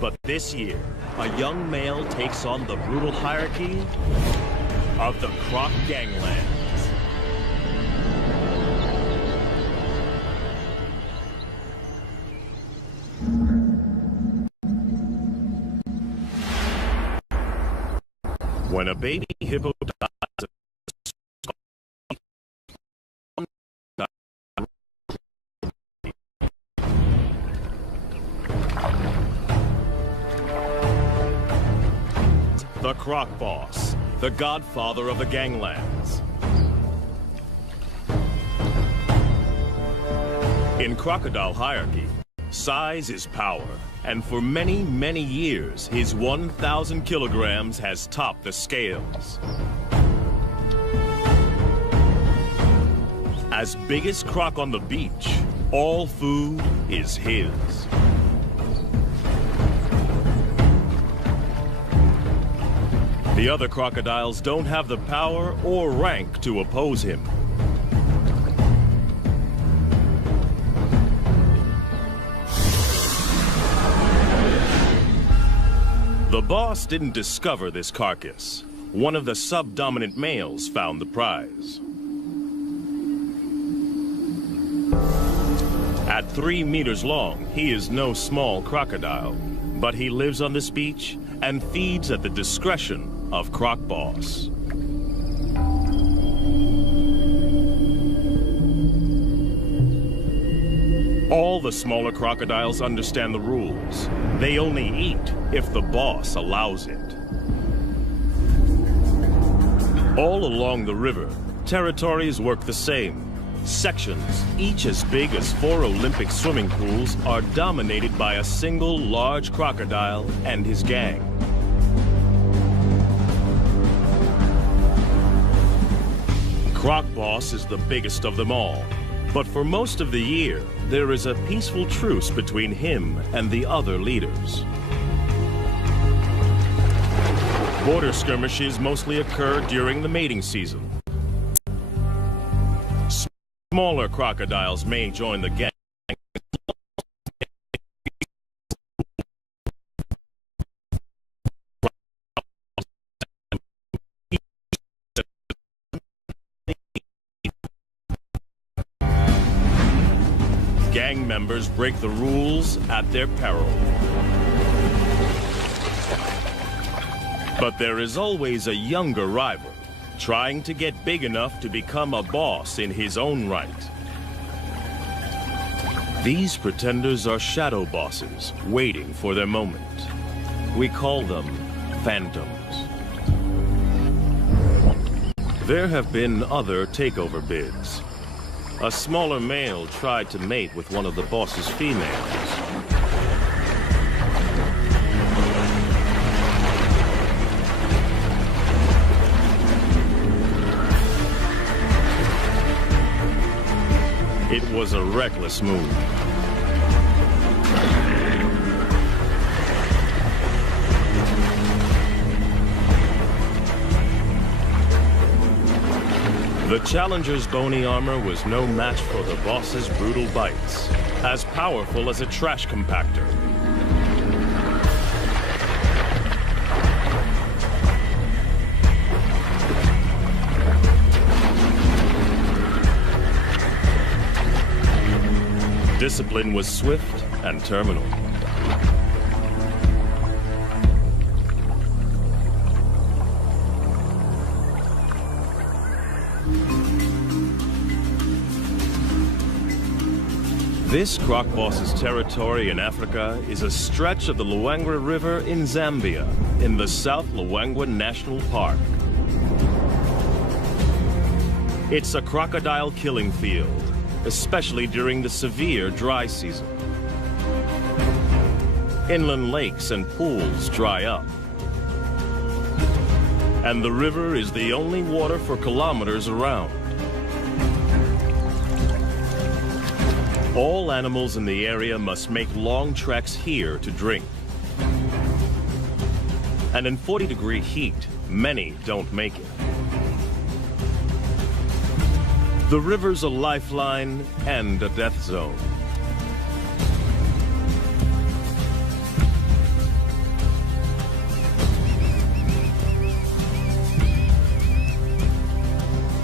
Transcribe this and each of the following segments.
But this year, a young male takes on the brutal hierarchy of the Croc ganglands. When a baby hippo dies, the Croc boss, the godfather of the ganglands. In crocodile hierarchy, size is power, and for many, many years, his 1,000 kilograms has topped the scales. As biggest croc on the beach, all food is his. The other crocodiles don't have the power or rank to oppose him. The boss didn't discover this carcass. One of the subdominant males found the prize. At 3 meters long, he is no small crocodile, but he lives on this beach and feeds at the discretion of Croc Boss. All the smaller crocodiles understand the rules. They only eat if the boss allows it. All along the river, territories work the same. Sections, each as big as 4 Olympic swimming pools, are dominated by a single large crocodile and his gang. Croc Boss is the biggest of them all, but for most of the year, there is a peaceful truce between him and the other leaders. Border skirmishes mostly occur during the mating season. Smaller crocodiles may join the gang. Gang members break the rules at their peril. But there is always a younger rival, trying to get big enough to become a boss in his own right. These pretenders are shadow bosses, waiting for their moment. We call them phantoms. There have been other takeover bids. A smaller male tried to mate with one of the boss's females. It was a reckless move. The challenger's bony armor was no match for the boss's brutal bites, as powerful as a trash compactor. Discipline was swift and terminal. This Croc Boss's territory in Africa is a stretch of the Luangwa River in Zambia, in the South Luangwa National Park. It's a crocodile killing field, especially during the severe dry season. Inland lakes and pools dry up, and the river is the only water for kilometers around. All animals in the area must make long treks here to drink. And in 40-degree heat, many don't make it. The river's a lifeline and a death zone.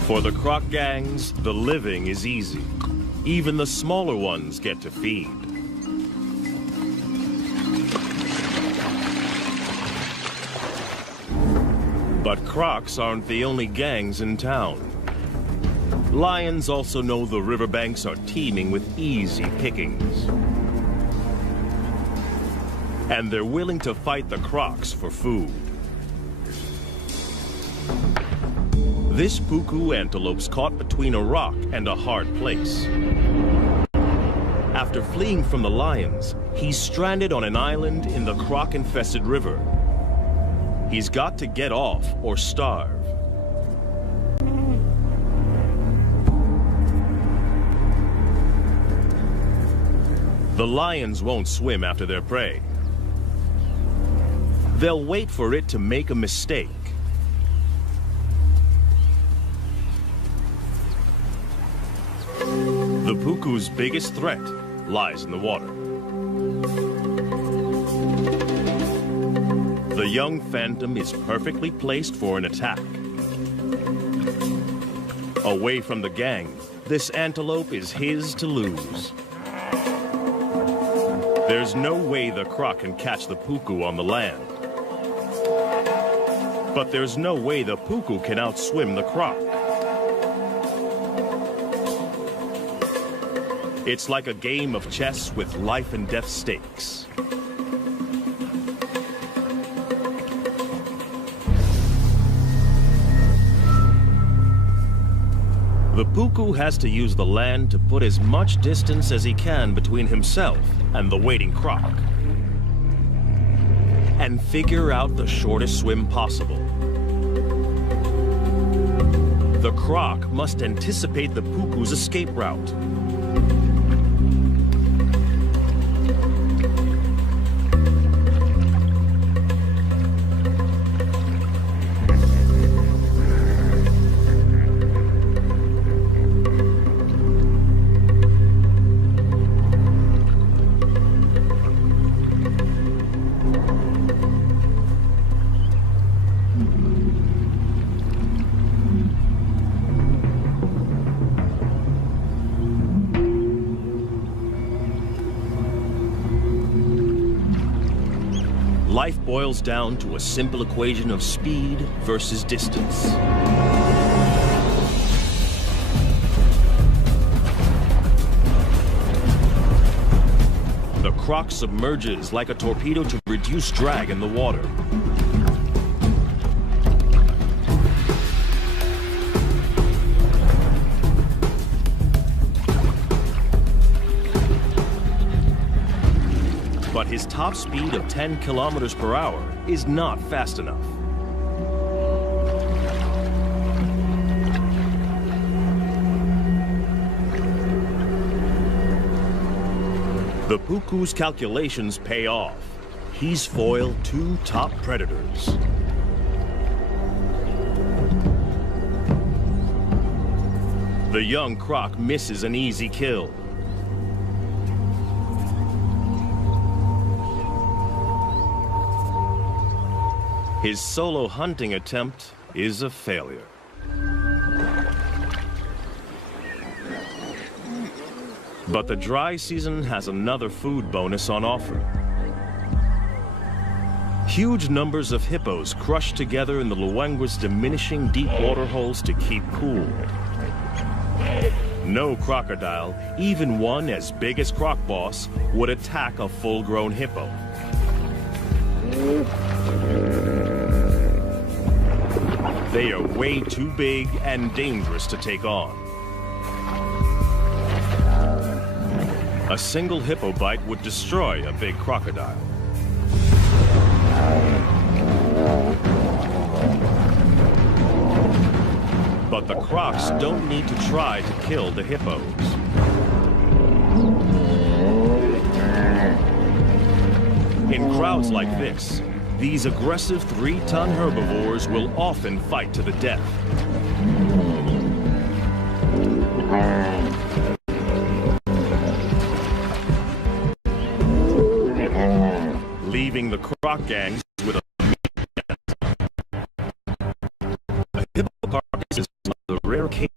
For the croc gangs, the living is easy. Even the smaller ones get to feed. But crocs aren't the only gangs in town. Lions also know the riverbanks are teeming with easy pickings. And they're willing to fight the crocs for food. This puku antelope's caught between a rock and a hard place. After fleeing from the lions, he's stranded on an island in the croc-infested river. He's got to get off or starve. The lions won't swim after their prey. They'll wait for it to make a mistake. The puku's biggest threat lies in the water. The young phantom is perfectly placed for an attack. Away from the gang, this antelope is his to lose. There's no way the croc can catch the puku on the land. But there's no way the puku can outswim the croc. It's like a game of chess with life and death stakes. The puku has to use the land to put as much distance as he can between himself and the waiting croc, and figure out the shortest swim possible. The croc must anticipate the puku's escape route. Life boils down to a simple equation of speed versus distance. The croc submerges like a torpedo to reduce drag in the water. But his top speed of 10 kilometers per hour is not fast enough. The puku's calculations pay off. He's foiled two top predators. The young croc misses an easy kill. His solo hunting attempt is a failure. But the dry season has another food bonus on offer. Huge numbers of hippos crush together in the Luangwa's diminishing deep water holes to keep cool. No crocodile, even one as big as Croc Boss, would attack a full-grown hippo. They are way too big and dangerous to take on. A single hippo bite would destroy a big crocodile. But the crocs don't need to try to kill the hippos. In crowds like this, these aggressive 3-ton herbivores will often fight to the death. Leaving the croc gangs with a hippo carcass is one of the rare cases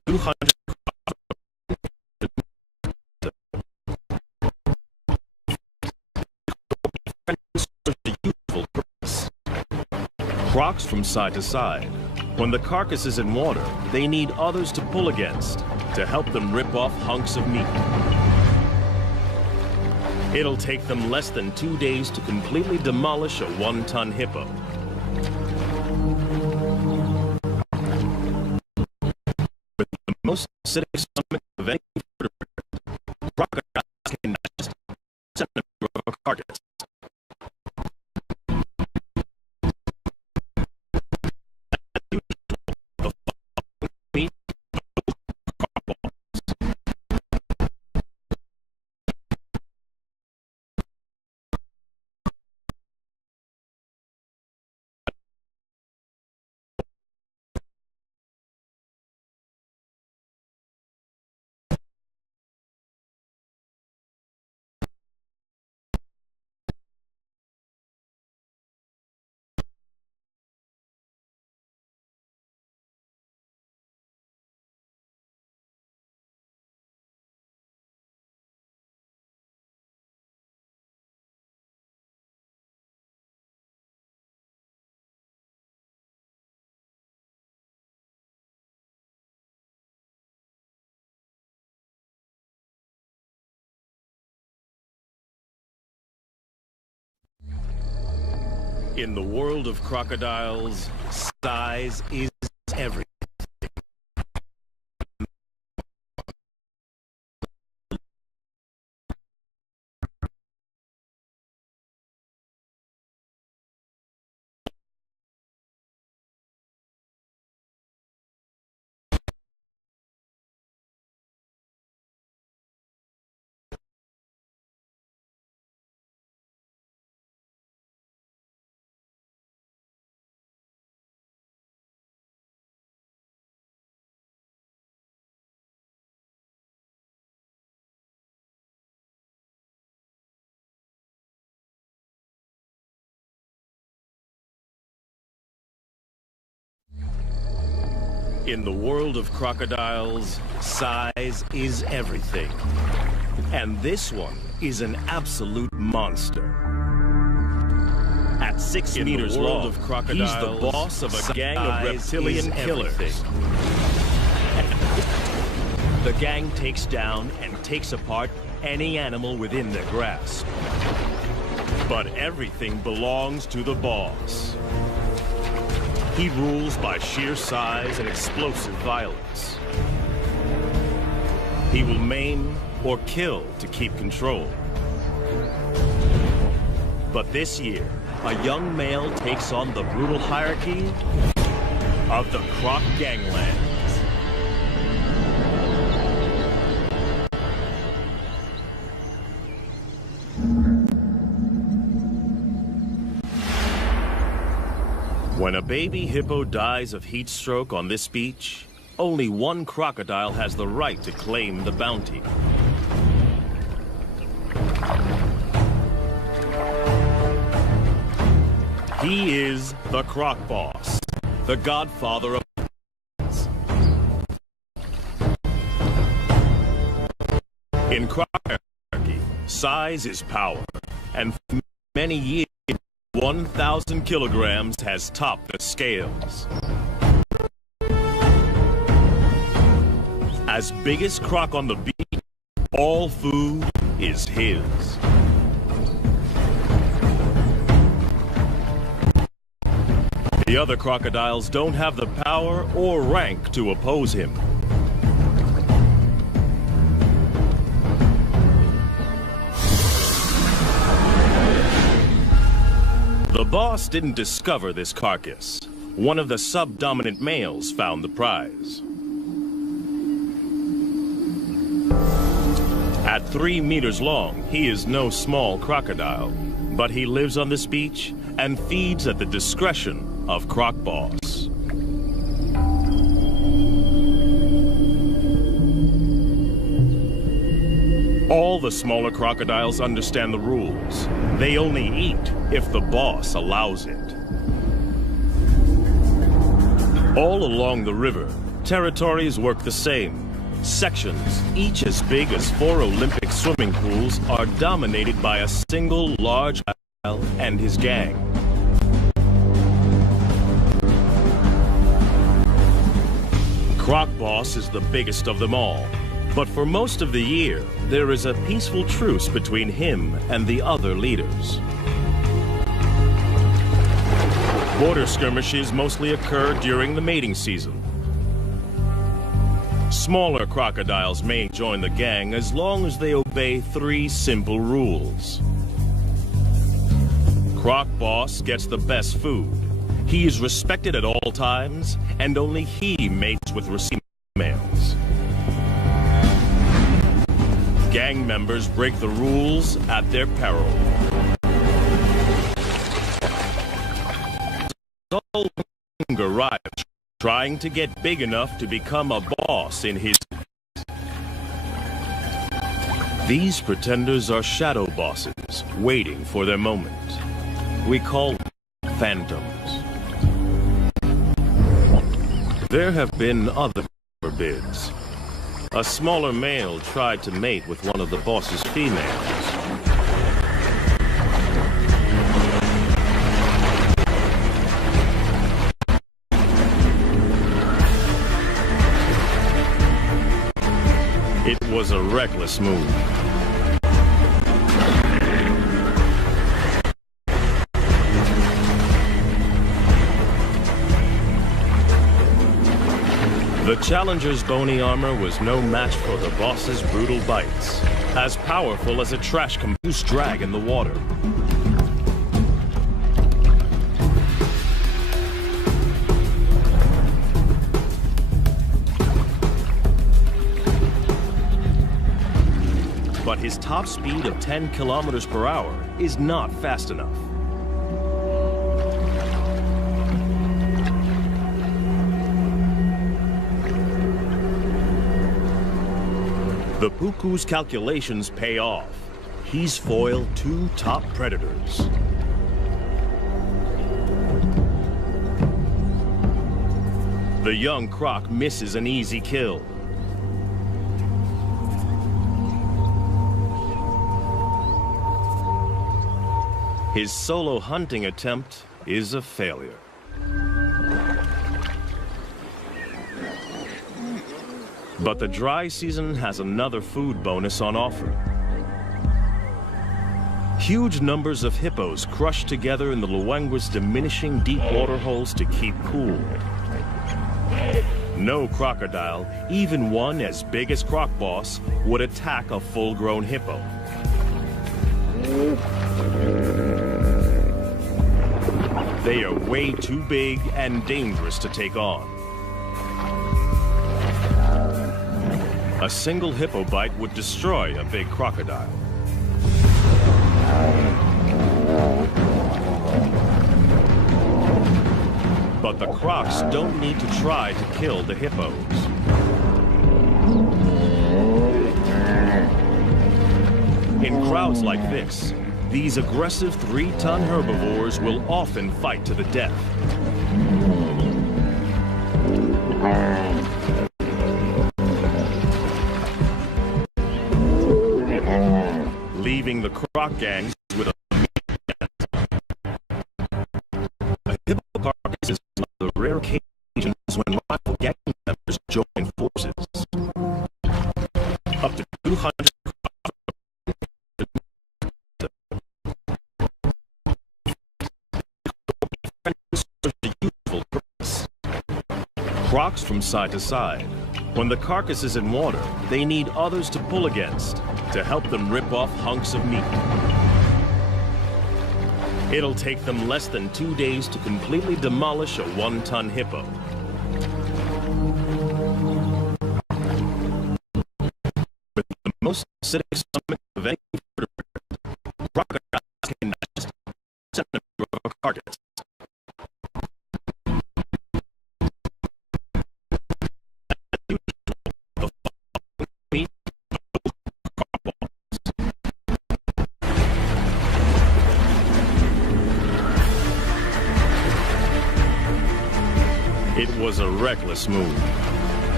200 useful purpose. Crocs from side to side. When the carcass is in water, they need others to pull against to help them rip off hunks of meat. It'll take them less than 2 days to completely demolish a 1-ton hippo. With the most acidic stomach of any vertebrate, crocodiles can digest a centimeter of a carcass. In the world of crocodiles, size is everything. In the world of crocodiles, size is everything. And this one is an absolute monster. At 6 meters long, he's the boss of a gang of reptilian killers. The gang takes down and takes apart any animal within their grasp. But everything belongs to the boss. He rules by sheer size and explosive violence. He will maim or kill to keep control. But this year, a young male takes on the brutal hierarchy of the Croc Gangland. When a baby hippo dies of heat stroke on this beach, only one crocodile has the right to claim the bounty. He is the Croc Boss, the godfather of... In Croc hierarchy, size is power, and for many years, 1,000 kilograms has topped the scales. As biggest croc on the beach, all food is his. The other crocodiles don't have the power or rank to oppose him. The boss didn't discover this carcass. One of the subdominant males found the prize. At 3 meters long, he is no small crocodile, but he lives on this beach and feeds at the discretion of Croc Boss. All the smaller crocodiles understand the rules. They only eat if the boss allows it. All along the river, Territories work the same. Sections, each as big as 4 Olympic swimming pools, are dominated by a single large crocodile and his gang. Croc Boss is the biggest of them all, but for most of the year, there is a peaceful truce between him and the other leaders. Border skirmishes mostly occur during the mating season. Smaller crocodiles may join the gang as long as they obey 3 simple rules. Croc Boss gets the best food. He is respected at all times, and only he mates with receiving males. Gang members break the rules at their peril. Hunger rides, trying to get big enough to become a boss in his... These pretenders are shadow bosses, waiting for their moment. We call them phantoms. There have been other bids. A smaller male tried to mate with one of the boss's females. It was a reckless move. The challenger's bony armor was no match for the boss's brutal bites, as powerful as a trash caboose drag in the water. But his top speed of 10 kilometers per hour is not fast enough. The Puku's calculations pay off. He's foiled 2 top predators. The young croc misses an easy kill. His solo hunting attempt is a failure. But the dry season has another food bonus on offer. Huge numbers of hippos crush together in the Luangwa's diminishing deep water holes to keep cool. No crocodile, even one as big as Croc Boss, would attack a full-grown hippo. They are way too big and dangerous to take on. A single hippo bite would destroy a big crocodile. But the crocs don't need to try to kill the hippos. In crowds like this, these aggressive 3-ton herbivores will often fight to the death. Leaving the croc gangs with a hippo carcass is one of the rare occasions when rival gang members join forces. Up to 200 crocs from side to side. When the carcass is in water, they need others to pull against to help them rip off hunks of meat. It'll take them less than 2 days to completely demolish a 1-ton hippo. With the most acidic stomach of any vertebrate, crocodiles can digest a centimeter of a carcass. It was a reckless move.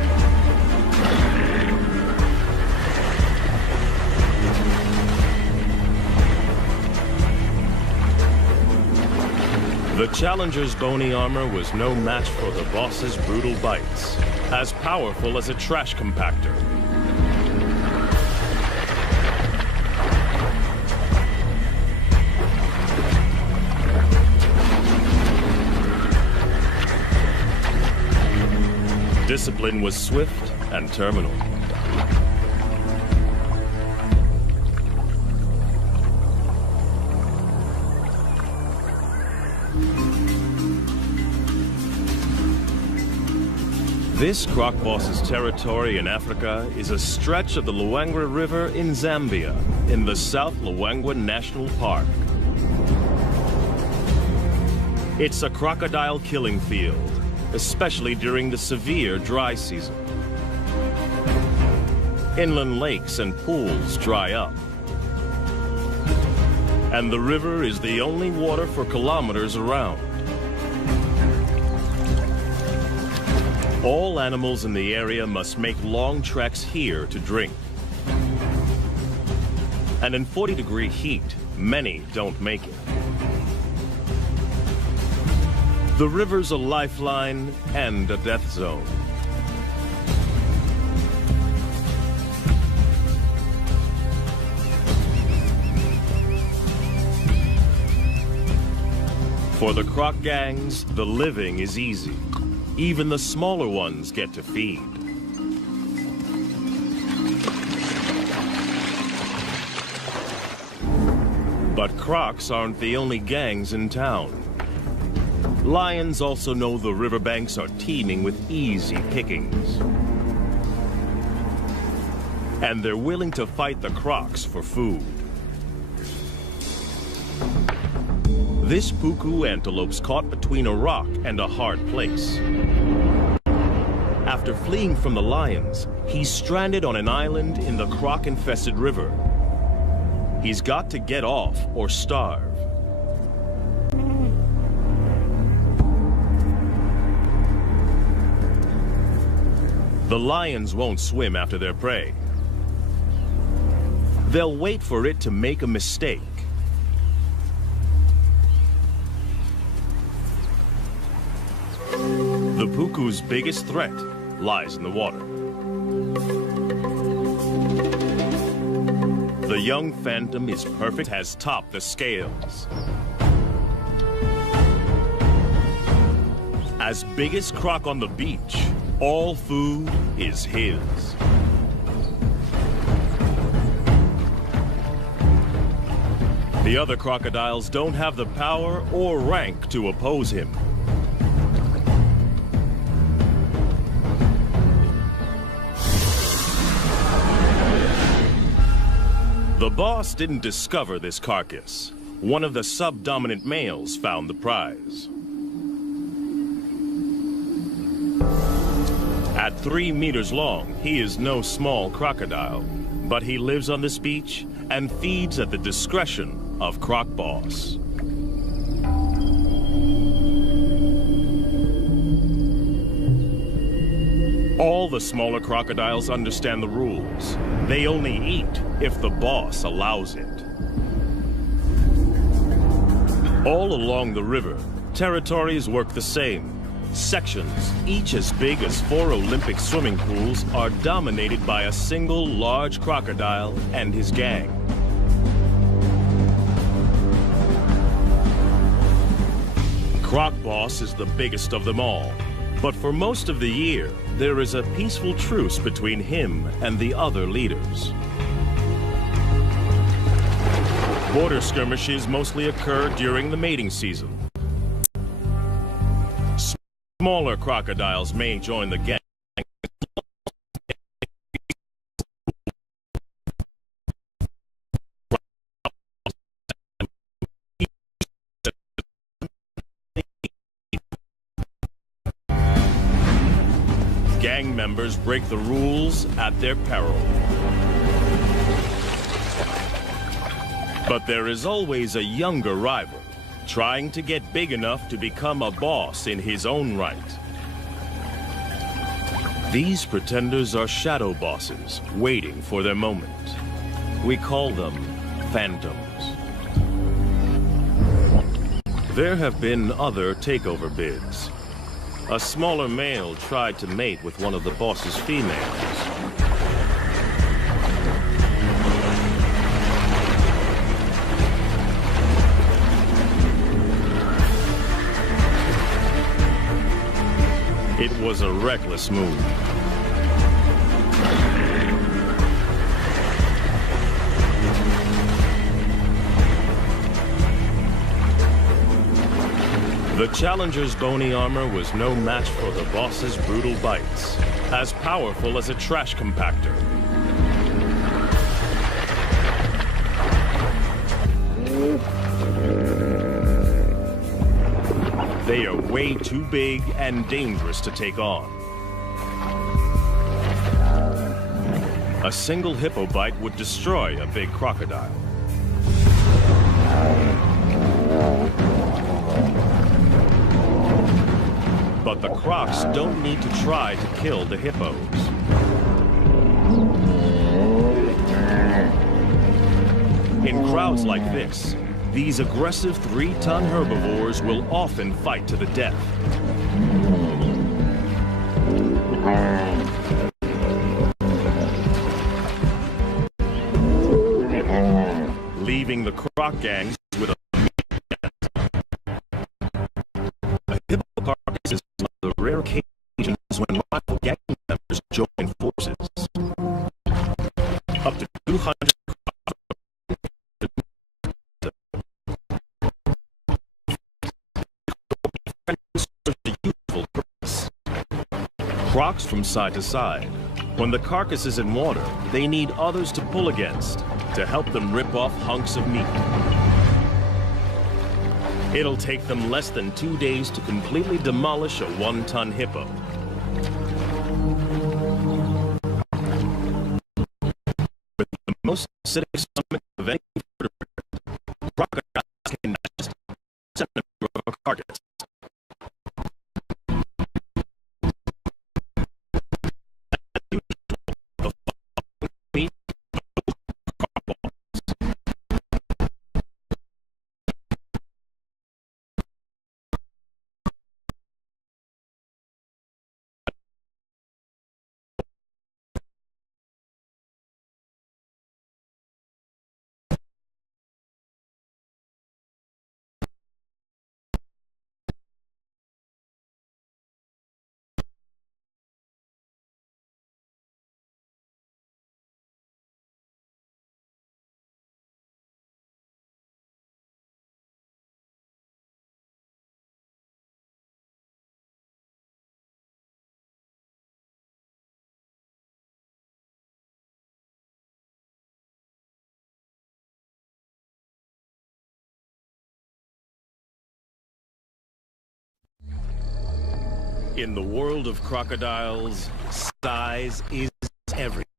Challenger's bony armor was no match for the boss's brutal bites, as powerful as a trash compactor. Discipline was swift and terminal. This croc boss's territory in Africa is a stretch of the Luangwa River in Zambia, in the South Luangwa National Park. It's a crocodile killing field, especially during the severe dry season. Inland lakes and pools dry up, and the river is the only water for kilometers around. All animals in the area must make long treks here to drink. And in 40-degree heat, many don't make it. The river's a lifeline and a death zone. For the croc gangs, the living is easy. Even the smaller ones get to feed. But crocs aren't the only gangs in town. Lions also know the riverbanks are teeming with easy pickings. And they're willing to fight the crocs for food. This puku antelope's caught between a rock and a hard place. After fleeing from the lions, he's stranded on an island in the croc-infested river. He's got to get off or starve. The lions won't swim after their prey. They'll wait for it to make a mistake. The puku's biggest threat lies in the water. The young phantom is perfect, has topped the scales. As biggest croc on the beach, all food is his. The other crocodiles don't have the power or rank to oppose him. The boss didn't discover this carcass. One of the subdominant males found the prize. At 3 meters long, he is no small crocodile, but he lives on this beach and feeds at the discretion of Croc Boss. All the smaller crocodiles understand the rules. They only eat if the boss allows it. All along the river, territories work the same. Sections, each as big as 4 Olympic swimming pools, are dominated by a single large crocodile and his gang. Croc Boss is the biggest of them all. But for most of the year, there is a peaceful truce between him and the other leaders. Border skirmishes mostly occur during the mating season. Smaller crocodiles may join the gang. Gang members break the rules at their peril. But there is always a younger rival, trying to get big enough to become a boss in his own right. These pretenders are shadow bosses, waiting for their moment. We call them phantoms. There have been other takeover bids. A smaller male tried to mate with one of the boss's females. It was a reckless move. The challenger's bony armor was no match for the boss's brutal bites, as powerful as a trash compactor. They are way too big and dangerous to take on. A single hippo bite would destroy a big crocodile. But the crocs don't need to try to kill the hippos. In crowds like this, these aggressive 3-ton herbivores will often fight to the death. Leaving the croc gangs with a hippo carcass is one of the rare occasions when rival gang members join forces. Up to 200 crocs from side to side. When the carcass is in water, they need others to pull against to help them rip off hunks of meat. It'll take them less than 2 days to completely demolish a 1-ton hippo. With the most acidic stomach of any vertebrate, crocodiles can digest a centimeter of a carcass. In the world of crocodiles, size is everything.